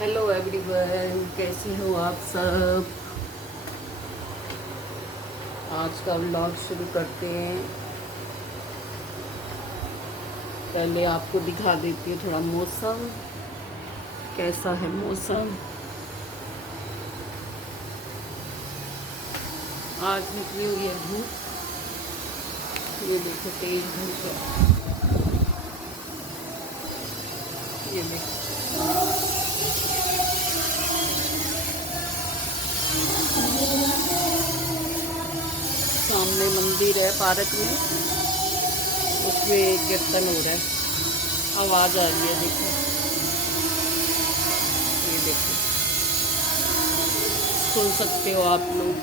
Hello everyone, कैसे हो आप सब। आज का व्लॉग शुरू करते हैं। पहले आपको दिखा देती हूँ थोड़ा मौसम, कैसा है मौसम। आज निकली हुई है धूप, ये देखो तेज धूप है। ये देखो सामने मंदिर है पार्क में, उसमें कीर्तन हो रहा है, आवाज़ आ रही है। देखो ये देखो, सुन सकते हो आप लोग।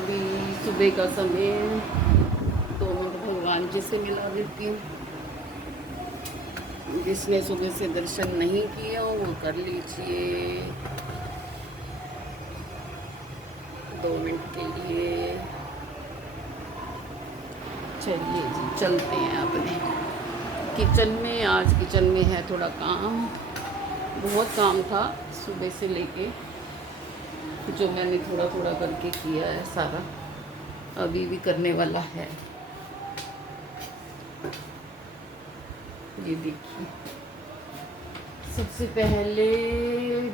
अभी सुबह का समय है, तो मैं भगवान जी से मिला देती हूँ। जिसने सुबह से दर्शन नहीं किए हो वो कर लीजिए, 2 मिनट के लिए। चलिए जी, चलते हैं अपने किचन में। आज किचन में है थोड़ा काम, बहुत काम था सुबह से लेके, जो मैंने थोड़ा थोड़ा करके किया है सारा, अभी भी करने वाला है। ये देखिए, सबसे पहले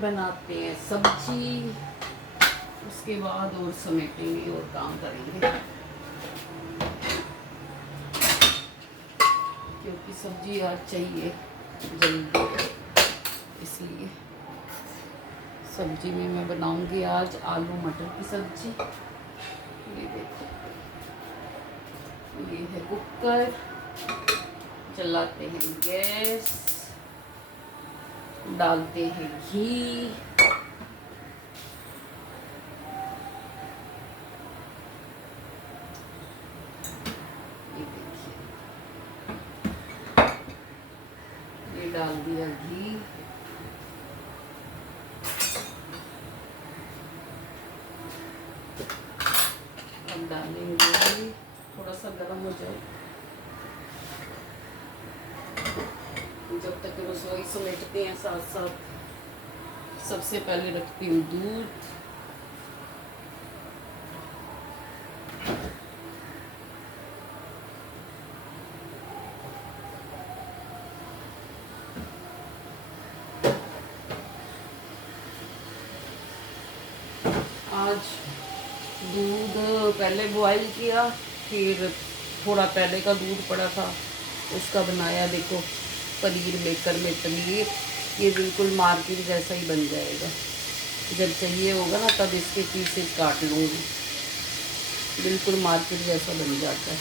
बनाते हैं सब्जी, उसके बाद और समेटेंगे और काम करेंगे, क्योंकि सब्जी आज चाहिए जल्दी, इसलिए सब्जी में मैं बनाऊंगी आज आलू मटर की सब्जी। ये देखो, ये है कुकर, चलाते हैं गैस, डालते हैं घी। ये देखिए, ये डाल दिया घी। अब डालेंगे, थोड़ा सा गर्म हो जाए, जब तक रसोई समेटते हैं साथ साथ। सबसे पहले रखती हूँ दूध, आज दूध पहले बॉईल किया, फिर थोड़ा पहले का दूध पड़ा था, उसका बनाया। देखो पनीर मेकर में पनीर, ये बिल्कुल मार्केट जैसा ही बन जाएगा। जब चाहिए होगा ना तब इसके पीसेस काट लूँगी, बिल्कुल मार्केट जैसा बन जाता है।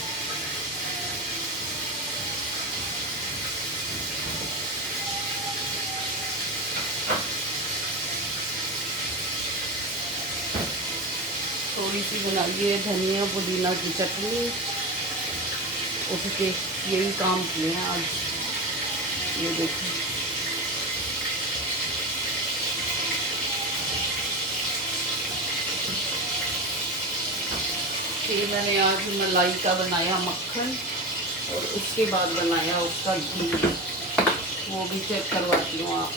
थोड़ी सी बनाइए धनिया पुदीना की चटनी, उठ के यही काम किए हैं आज। ये देखो, फिर मैंने आज मलाई का बनाया मक्खन, और उसके बाद बनाया उसका घी, वो भी चेक करवाती हूँ आप।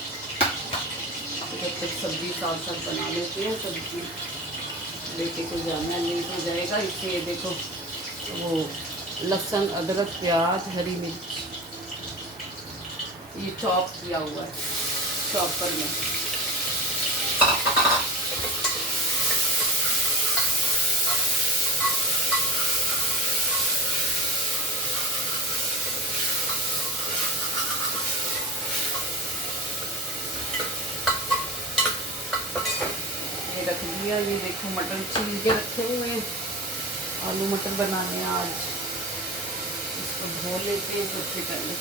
जब तक सब्जी साथ साथ बना लेते हैं, सब्जी बेटे को जाना लेट हो जाएगा, इसलिए देखो वो लहसुन अदरक प्याज हरी मिर्च ये चॉप किया हुआ है चॉपर में। ये रख दिया। ये देखो मटर छील के रखे हुए हैं, आलू मटर बनाने हैं आज। इसको धो लेते हैं सबसे पहले।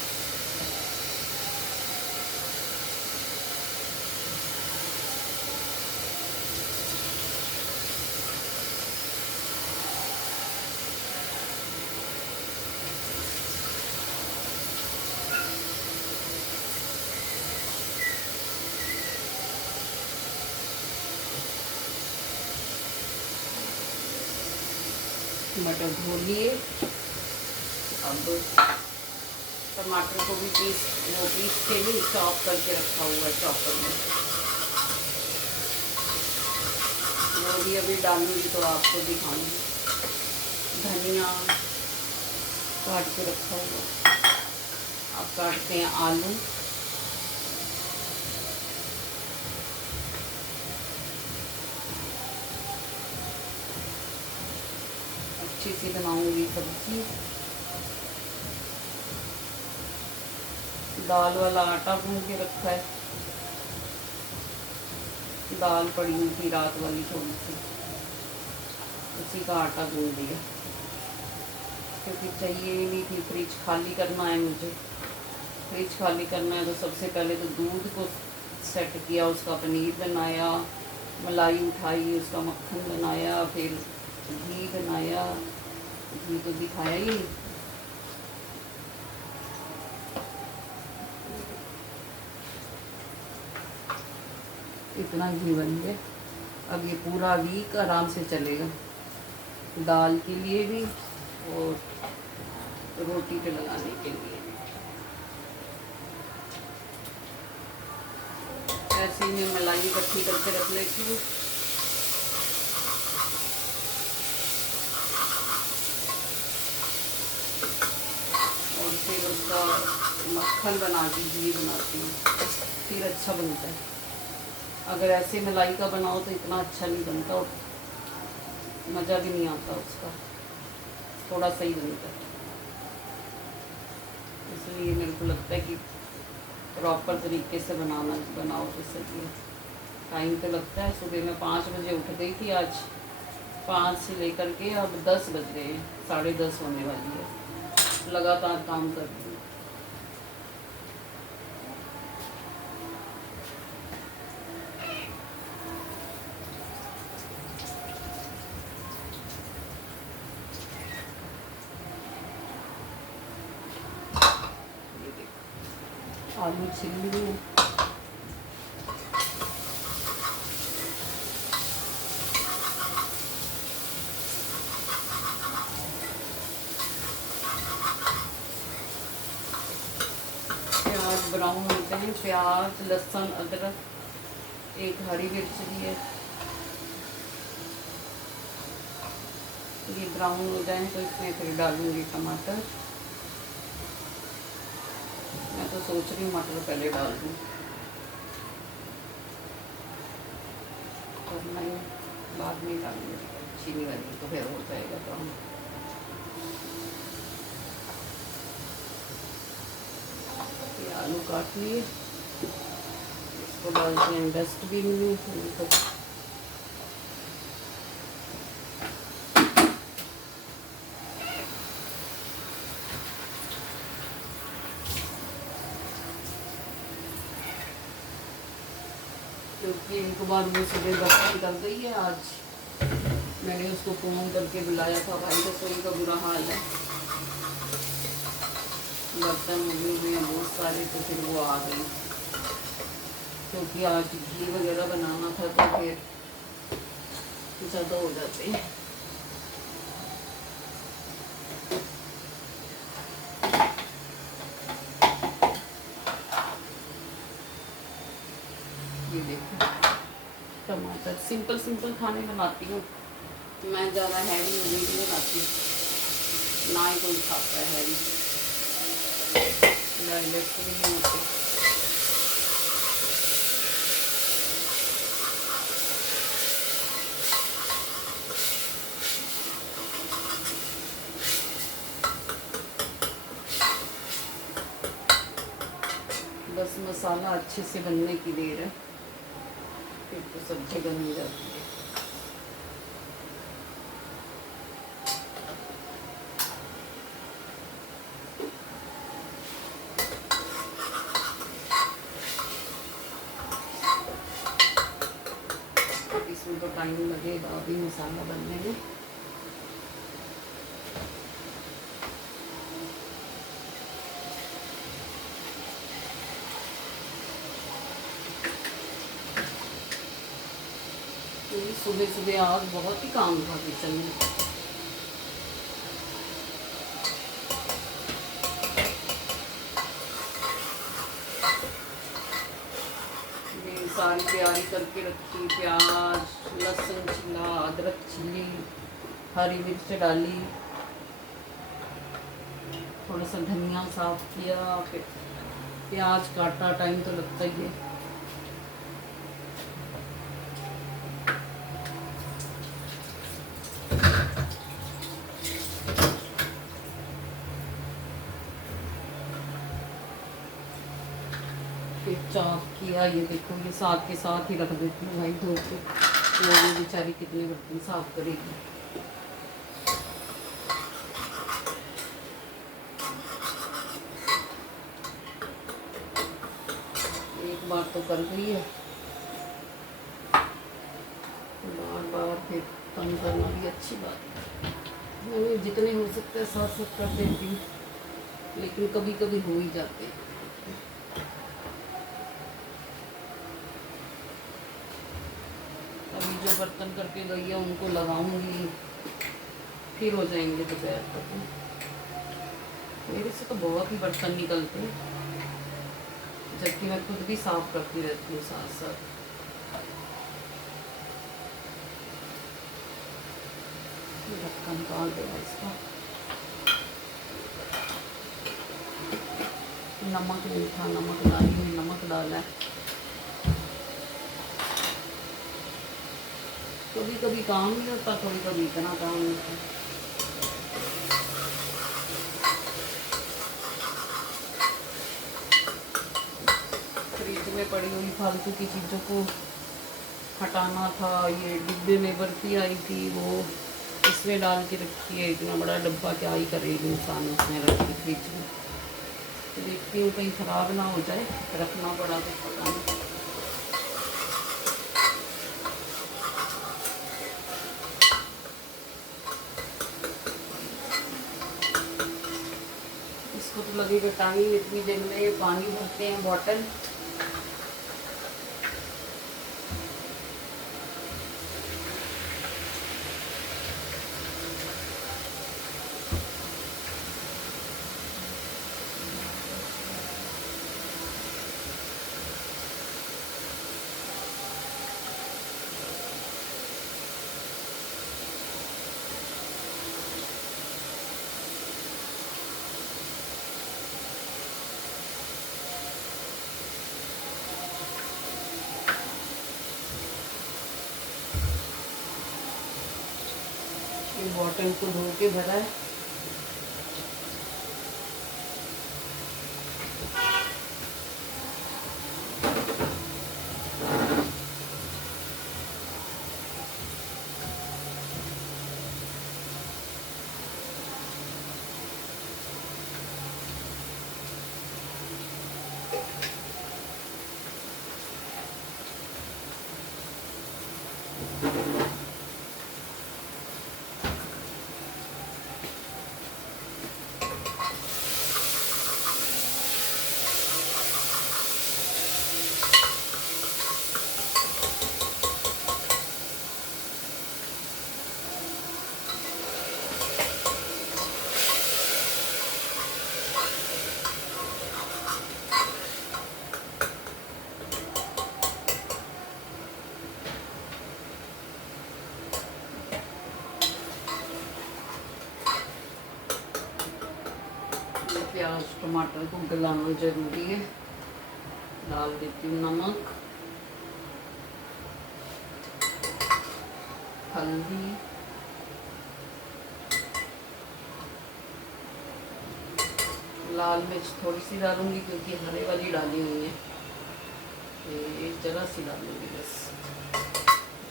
मटर धो लिए। अब टमाटर को भी पीस के भी चॉप करके रखा हुआ है चॉपर में, वो भी अभी डालूंगी तो आपको दिखाऊंगी। धनिया काट के रखा हुआ। अब काटते हैं आलू। अच्छी सी बनाऊंगी सब्जी। दाल वाला आटा गूंद के रखा है, दाल पड़ी हुई थी रात वाली थोड़ी सी, उसी का आटा गूंद दिया क्योंकि चाहिए ही नहीं थी। फ्रिज खाली करना है मुझे, फ्रिज खाली करना है तो सबसे पहले तो दूध को सेट किया, उसका पनीर बनाया, मलाई उठाई, उसका मक्खन बनाया, फिर घी बनाया। घी तो दिखाया ही नहीं। इतना घी बन गया। अब ये पूरा वीक आराम से चलेगा, दाल के लिए भी और रोटी पे लगाने के लिए भी। ऐसे ही मैं मलाई इकट्ठी करके रख लेती हूँ। और फिर उसका मक्खन बनाती, घी बनाती हूँ, फिर अच्छा बनता है। अगर ऐसे मलाई का बनाओ तो इतना अच्छा नहीं बनता और मज़ा भी नहीं आता उसका, थोड़ा सही बनता है। इसलिए मेरे को लगता है कि प्रॉपर तरीके से बनाओ तो सही है। टाइम तो लगता है। सुबह में 5 बजे उठ गई थी आज, 5 से लेकर के अब 10 बज गए हैं, 10:30 होने वाली है। लगातार काम कर रही हूँ। आलू छिल लिए, प्याज ब्राउन होते हैं। प्याज, लहसुन, अदरक, एक हरी मिर्च भी है। ये ब्राउन हो जाए तो इसमें फिर डालूंगी टमाटर। मैं तो सोच रही हूँ मटर पहले डाल दूँ, और मैं बाद में डालूंगी। चीनी वाली तो फिर हो जाएगा ब्राउन। ये आलू काट लिए, इसको डालते हैं डस्टबिन में। क्योंकि इनको बाद में सुबह बर्तन कर गई है। आज मैंने उसको फ़ोन करके बुलाया था, भाई रसोई का बुरा हाल है, बर्तन लगे हुए हैं बहुत सारे, तो फिर वो आ गई। क्योंकि आज घी वगैरह बनाना था तो फिर ज़्यादा हो जाते हैं। ये देखो टमाटर, सिंपल खाने बनाती हूँ मैं, ज़्यादा हैवी नहीं बनाती, ना ही कोई खाता है हैवी, डायलेक्ट भी नहीं होते। बस मसाला अच्छे से बनने की देर है, फिर तो सब्जी बन जाती है। इसमें तो टाइम लगेगा अभी मसाला बनने में। सुबह सुबह आज बहुत ही काम था किचन में। सारी तैयारी करके रखी, प्याज, लहसुन छिला, अदरक छिली, हरी मिर्च डाली, थोड़ा सा धनिया साफ किया, फिर प्याज काटा, टाइम तो लगता ही है। फिर चॉप किया, ये देखो ये साथ के साथ ही रख देती हूँ भाई धो के, वो भी बेचारी कितने बर्तन साफ करेगी। एक बार तो कर गई है, बार बार फिर कम करना भी अच्छी बात है। मैं जितने हो सकते हैं साथ साथ कर देती हूँ, लेकिन कभी कभी हो ही जाते हैं। अभी जो बर्तन करके गई है उनको लगाऊंगी, फिर हो जाएंगे दोपहर तक। मेरे से तो बहुत ही बर्तन निकलते हैं, जबकि मैं खुद भी साफ करती रहती हूँ साथ साथ। ढक्कन निकाल देगा इसका। नमक नहीं था, नमक डाली हुई, नमक डाला है। कभी कभी काम नहीं होता, कभी कभी इतना काम होता है। फ्रिज में पड़ी हुई फालतू की चीज़ों को हटाना था। ये डिब्बे में बर्फी आई थी, वो इसमें डाल के रखी है, इतना बड़ा डब्बा क्या ही करेगी इंसान उसमें रखी फ्रिज में। तो देखती हूँ कहीं ख़राब ना हो जाए, रखना पड़ा तो पता नहीं। इसको तो लगेगा टाइम, इतनी देर में पानी भरते हैं बॉटल। बॉटल को धो के भरा है। प्याज टमाटर को गलाना जरूरी है। डाल देती हूँ नमक, हल्दी, लाल मिर्च थोड़ी सी डालूंगी क्योंकि हरे वाली डाली हुई है, एक जरा सी डालूंगी बस,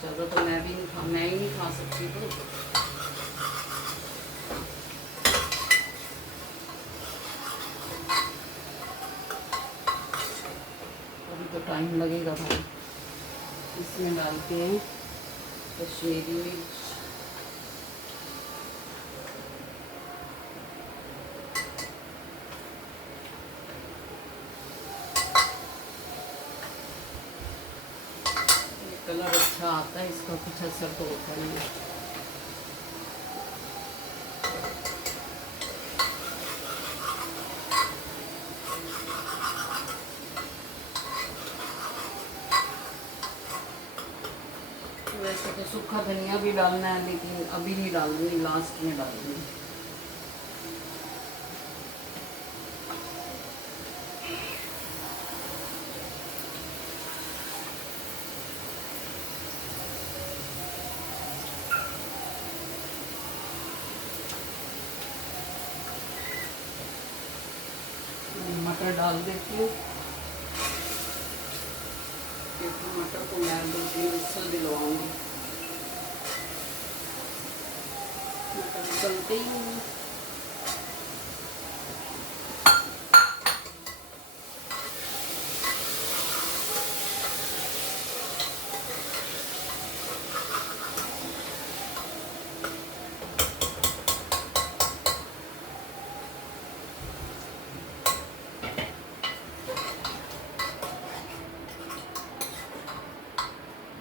ज़्यादा तो मैं ही नहीं खा सकती। तो तो टाइम लगेगा भाई। इसमें डालते हैं कश्मीरी मिर्च, कलर अच्छा आता है, इसका कुछ असर तो होता नहीं है। वैसे तो सूखा धनिया भी डालना है, लेकिन अभी नहीं डालूंगी, लास्ट में डालूंगी। मटर डाल देती हूँ। टमाटर को मैं 2-3 विसल दिलवाऊंगी। मटर गलते ही नहीं।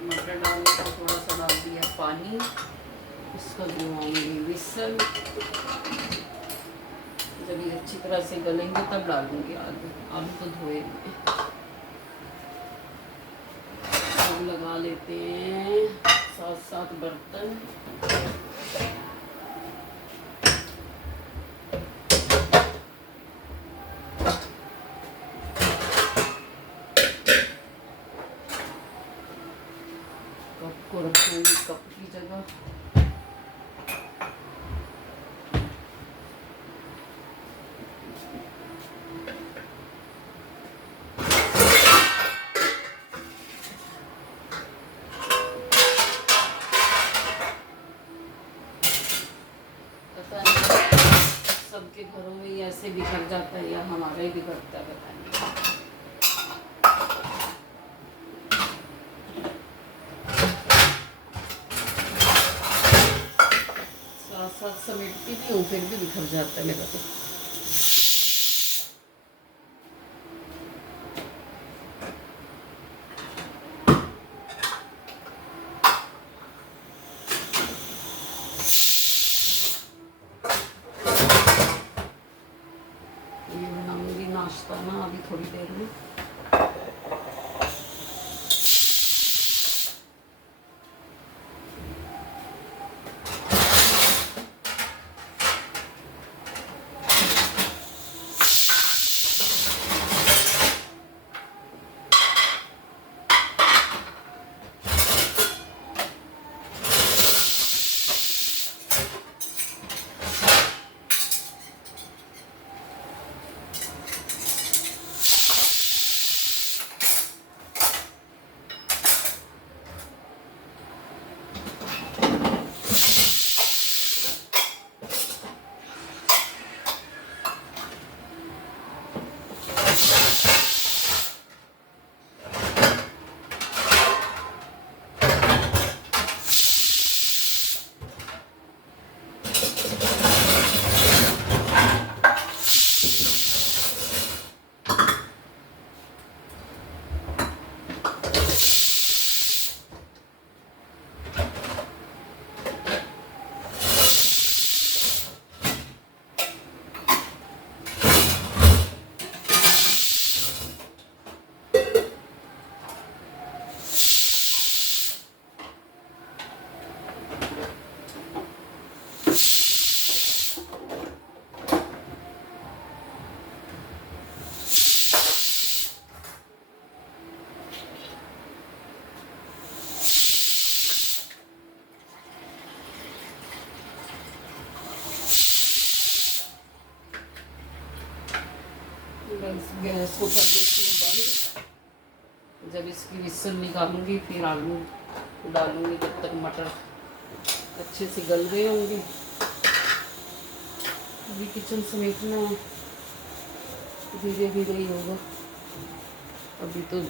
मटर डालने को थोड़ा सा डाल दिया पानी, इसको दिलवाऊंगी विसल। जब ये अच्छी तरह से गलेंगे तब डालूंगी आलू। आलू तो धोए अब लगा लेते हैं 7-7 बर्तन। कप को रखूंगी कप की जगह। पता नहीं सबके घरों में ऐसे बिखर जाता है या हमारा ही बिखरता है, पता नहीं। साथ समेटती भी हूँ, फिर भी बिखर जाता है मेरा तो। ये बनाऊंगी नाश्ता ना अभी थोड़ी देर में। गैस को कर देती हूँ बंद। जब इसकी विसल निकालूंगी फिर आलू डालूंगी, जब तक मटर अच्छे से गल गए होंगे। अभी किचन समेटना धीरे धीरे ही होगा, अभी तो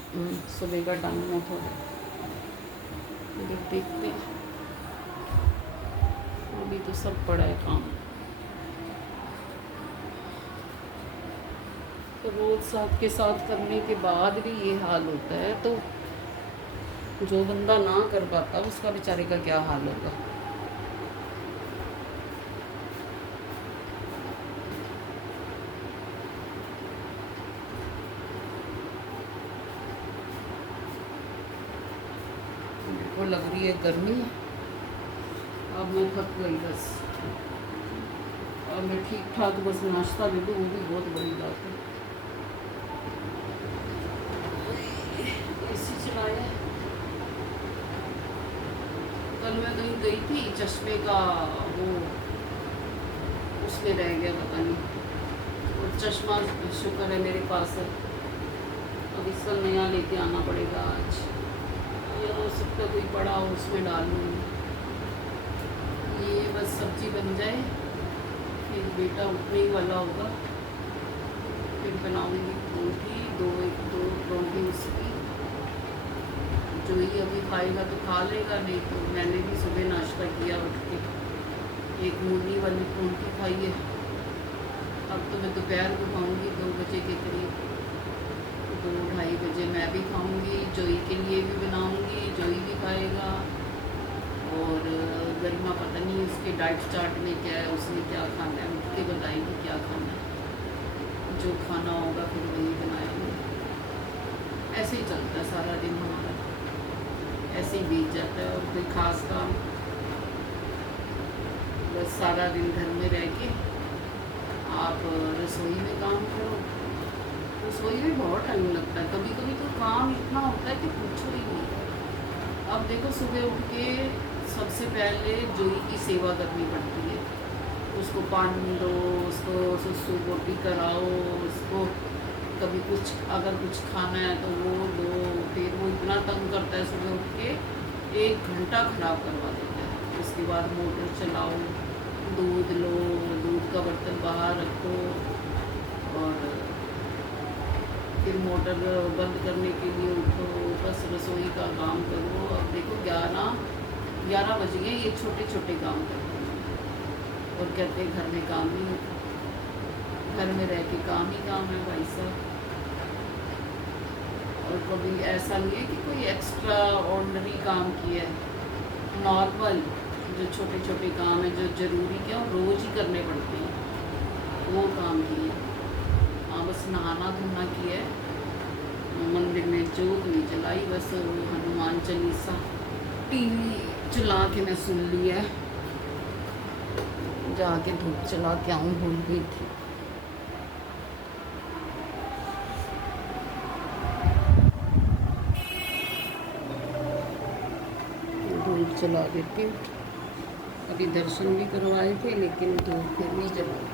सुबह का टाइम है थोड़ा। देखते हैं, अभी तो सब पड़ा है काम। तो रोज़ साथ के साथ करने के बाद भी ये हाल होता है, तो जो बंदा ना कर पाता उसका बेचारे का क्या हाल होगा। को लग रही है गर्मी। अब मैं थक गई बस। अब मैं ठीक ठाक बस नाश्ता ले लूँ, वो भी बहुत बड़ी बात है। एसी चलाया। कल मैं कहीं गई थी, चश्मे का वो उसमें रह गया, पता नहीं। और चश्मा शुक्र है मेरे पास है। अब इसका नया लेके आना पड़ेगा आज, या हो सकता कोई पड़ा हो उसमें डाल लूँगी। ये बस सब्जी बन जाए, फिर बेटा उठने ही वाला होगा, फिर बनाऊंगी परोठी, दो परोठी उसकी। जो ही अभी खाएगा तो खा लेगा, नहीं तो मैंने भी सुबह नाश्ता किया उठ के, एक मूली वाली परोठी खाई है। अब तो मैं दोपहर को खाऊंगी 2 बजे के करीब, 2-2:30 बजे मैं भी खाऊंगी, जोई के लिए भी बनाऊंगी, जोई भी खाएगा। और गरिमा पता नहीं उसके डाइट चार्ट में क्या है, उसने क्या खाना है, उठ के बताएंगी क्या खाना है। जो खाना होगा फिर वही बनाएंगे। ऐसे ही चलता है सारा दिन हमारा, ऐसे ही बीत जाता है। और कोई ख़ास काम, बस सारा दिन घर में रह के आप रसोई में काम करो। रसोई में बहुत टाइम लगता है, कभी कभी तो काम इतना होता है कि पूछो ही नहीं। अब देखो सुबह उठ के सबसे पहले जोई की सेवा करनी पड़ती है। उसको पानी दो, उसको सुसु पोटी कराओ, उसको कभी कुछ अगर कुछ खाना है तो वो दो। फिर वो इतना तंग करता है, सुबह उठ के 1 घंटा ख़राब करवा देता है। उसके बाद मोटर चलाओ, दूध लो, दूध का बर्तन बाहर रखो, और फिर मोटर बंद करने के लिए उठो, बस रसोई का काम करो। अब देखो 11 बज गए, ये छोटे छोटे काम करते हैं और कहते हैं घर में काम नहीं होता। घर में रह के काम ही काम है भाई साहब। और कभी ऐसा नहीं है कि कोई एक्स्ट्रा ऑर्डिनरी काम किया है, नॉर्मल जो छोटे छोटे काम हैं जो ज़रूरी क्या और रोज़ ही करने पड़ते हैं, वो काम किए। हाँ बस नहाना धोना किया है, मंदिर में जोत नहीं जलाई, बस हनुमान चालीसा टीवी चला के मैं सुन लिया है। जाके धूप चला के आऊँ, भूल गई थी। धूप चला देती हूँ। अभी दर्शन भी करवाए थे लेकिन धूप फिर नहीं जलाई।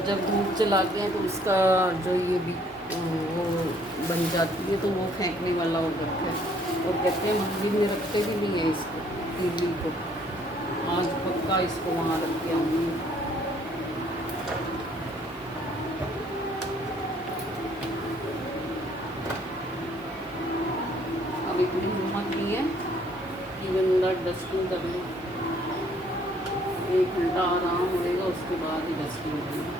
जब धूप जलाते हैं तो उसका जो ये भी वो बन जाती है, तो वो फेंकने वाला हो जाता है। और कहते हैं मंदिर में रखते भी नहीं है इसको, तीली को। आज पक्का इसको वहाँ रख के आऊँगी। अब इतनी हिम्मत नहीं है कि बंदा डस्टिंग कर ले। 1 घंटा आराम होएगा, उसके बाद ही डस्टिंग करेंगे।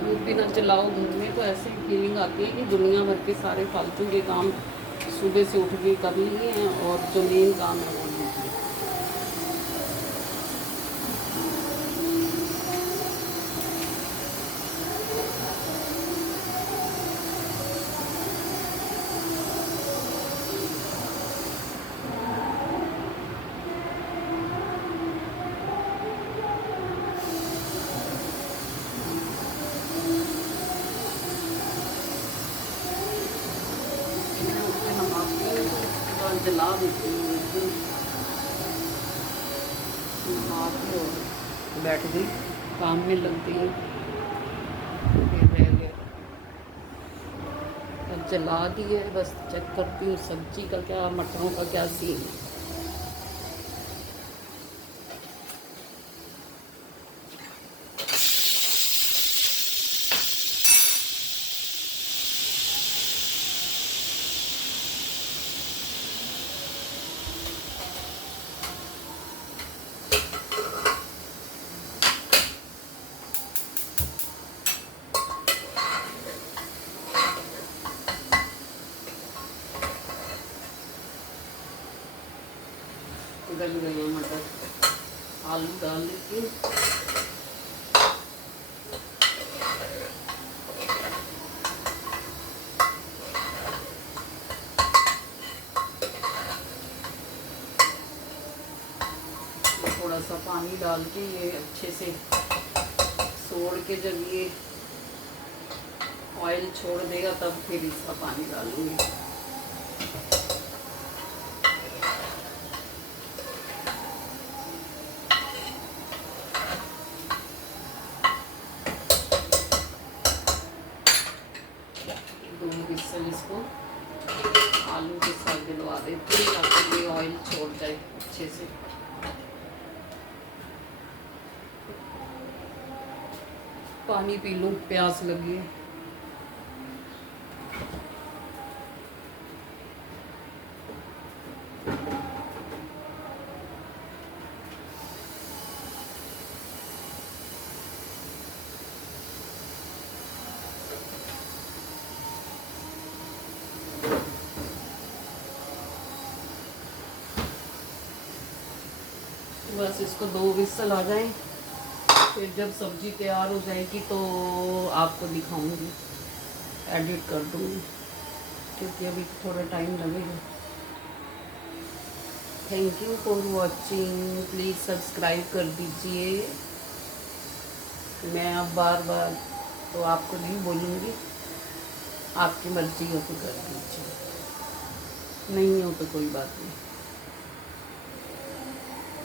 धूप भी ना जलाओ घर में तो ऐसे फीलिंग आती है कि दुनिया भर के सारे फालतू के काम सुबह से उठ के कर लिए हैं, और जो मेन काम है वो नहीं किया। जला देती हूँ एकदम, बैठ गई काम में लग गई, फिर रह गया। जला दी है, बस चेक करती हूँ सब्जी का क्या, मटरों का क्या सीन है। गल गए हैं मटर, आलू डाल देती हूँ। थोड़ा सा पानी डाल के ये अच्छे से सोड़ के, जब ये ऑयल छोड़ देगा तब फिर इसका पानी डालूंगी। विसल इसको आलू के साथ दिलवा देती हूँ ताकि ये ऑयल छोड़ जाए अच्छे से। पानी पी लूँ, प्यास लगी है। बस इसको 2 विसल आ जाएं, फिर जब सब्जी तैयार हो जाएगी तो आपको दिखाऊंगी, एडिट कर दूंगी, क्योंकि अभी थोड़ा टाइम लगेगा। Thank you for watching, please subscribe कर दीजिए। मैं अब बार बार तो आपको नहीं बोलूँगी, आपकी मर्ज़ी हो तो कर दीजिए, नहीं हो तो कोई बात नहीं।